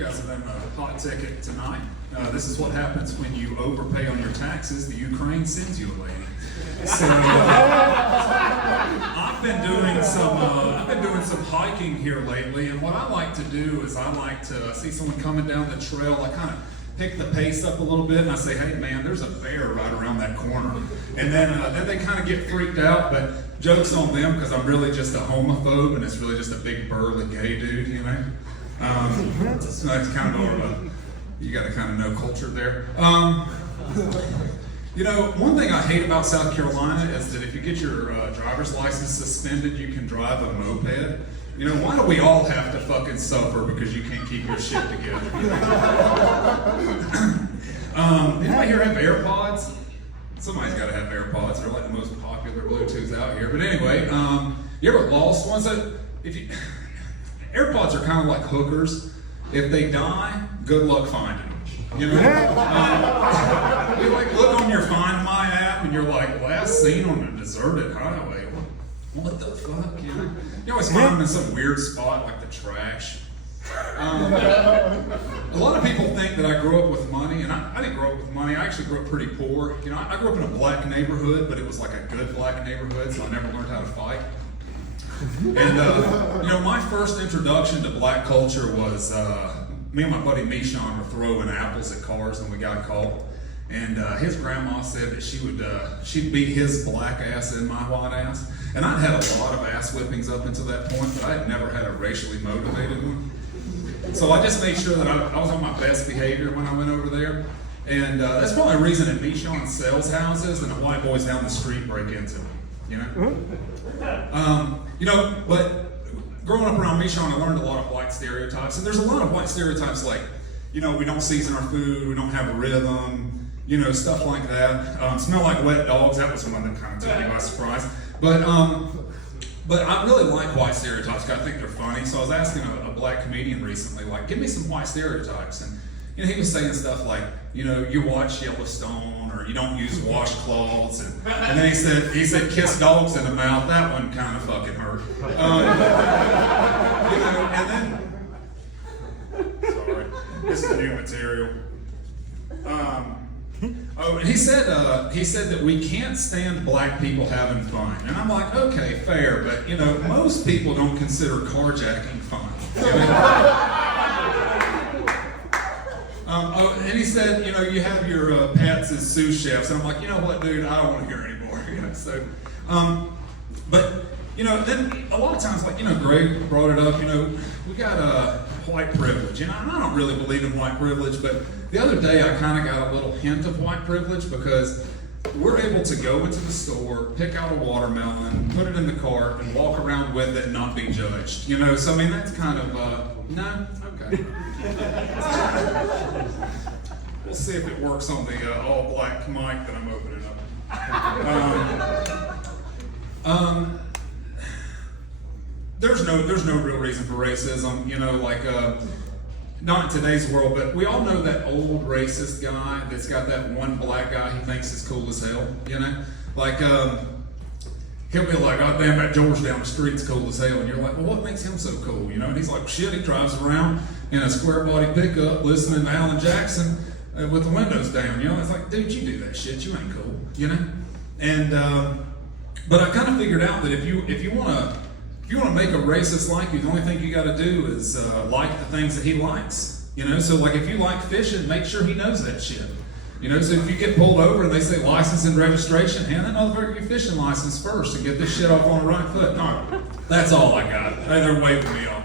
guys have been a hot ticket tonight. This is what happens when you overpay on your taxes. The Ukraine sends you a lady. So I've been doing some hiking here lately, and what I like to do is I like to see someone coming down the trail. I kind of pick the pace up a little bit, and I say, "Hey, man, there's a bear right around that corner." And then they kind of get freaked out, but joke's on them because I'm really just a homophobe, and it's really just a big burly gay dude, you know. So that's kind of you got to kind of know culture there. You know, one thing I hate about South Carolina is that if you get your driver's license suspended, you can drive a moped. You know, why do we all have to fucking suffer because you can't keep your shit together? Anybody here have AirPods? Somebody's got to have AirPods. They're like the most popular Bluetooth out here. But anyway, you ever lost one? So AirPods are kind of like hookers. If they die, good luck finding them. You know, you like look on your Find My app and you're like, last seen on a deserted highway. What the fuck? You always find them in some weird spot like the trash. A lot of people think that I grew up with money, and I didn't grow up with money. I actually grew up pretty poor. You know, I grew up in a black neighborhood, but it was like a good black neighborhood, so I never learned how to fight. And you know, my first introduction to black culture was me and my buddy Michon were throwing apples at cars, and we got caught. And his grandma said that she'd beat his black ass and my white ass. And I'd had a lot of ass whippings up until that point, but I had never had a racially motivated one. So I just made sure that I was on my best behavior when I went over there. And that's probably a reason that Michon sells houses and the white boys down the street break into them, you know? You know, but growing up around Michon, I learned a lot of white stereotypes. And there's a lot of white stereotypes like, you know, we don't season our food, we don't have a rhythm, you know, stuff like that. Smell like wet dogs, that was one that kind of took me by surprise. But I really like white stereotypes because I think they're funny. So I was asking a black comedian recently, like, give me some white stereotypes. And you know, he was saying stuff like, you know, you watch Yellowstone, or you don't use washcloths, and then he said kiss dogs in the mouth. That one kind of fucking hurt. You know, and then sorry, this is new material. Oh, and he said that we can't stand black people having fun, and I'm like, okay, fair, but you know, most people don't consider carjacking fun. You know? And he said, you know, you have your pets as sous chefs, and I'm like, you know what, dude, I don't want to hear anymore. You know, so, but you know, then a lot of times, like, you know, Greg brought it up. You know, we got white privilege, and I don't really believe in white privilege, but the other day I kind of got a little hint of white privilege because we're able to go into the store, pick out a watermelon, put it in the cart, and walk around with it and not be judged. You know, so I mean, that's kind of no, okay. We'll see if it works on the all-black mic that I'm opening up. There's no real reason for racism, you know, like not in today's world, but we all know that old racist guy that's got that one black guy he thinks is cool as hell, you know? Like, he'll be like, oh damn, that George down the street's cool as hell, and you're like, well, what makes him so cool, you know? And he's like, shit, he drives around in a square body pickup listening to Alan Jackson with the windows down, you know? It's like, dude, you do that shit, you ain't cool, you know? And, but I kind of figured out that if you want to make a racist like you, the only thing you got to do is like the things that he likes. You know, so like if you like fishing, make sure he knows that shit. You know, so if you get pulled over and they say license and registration, hand that motherfucker your fishing license first and get this shit off on the right foot. No, that's all I got. They're waving me off.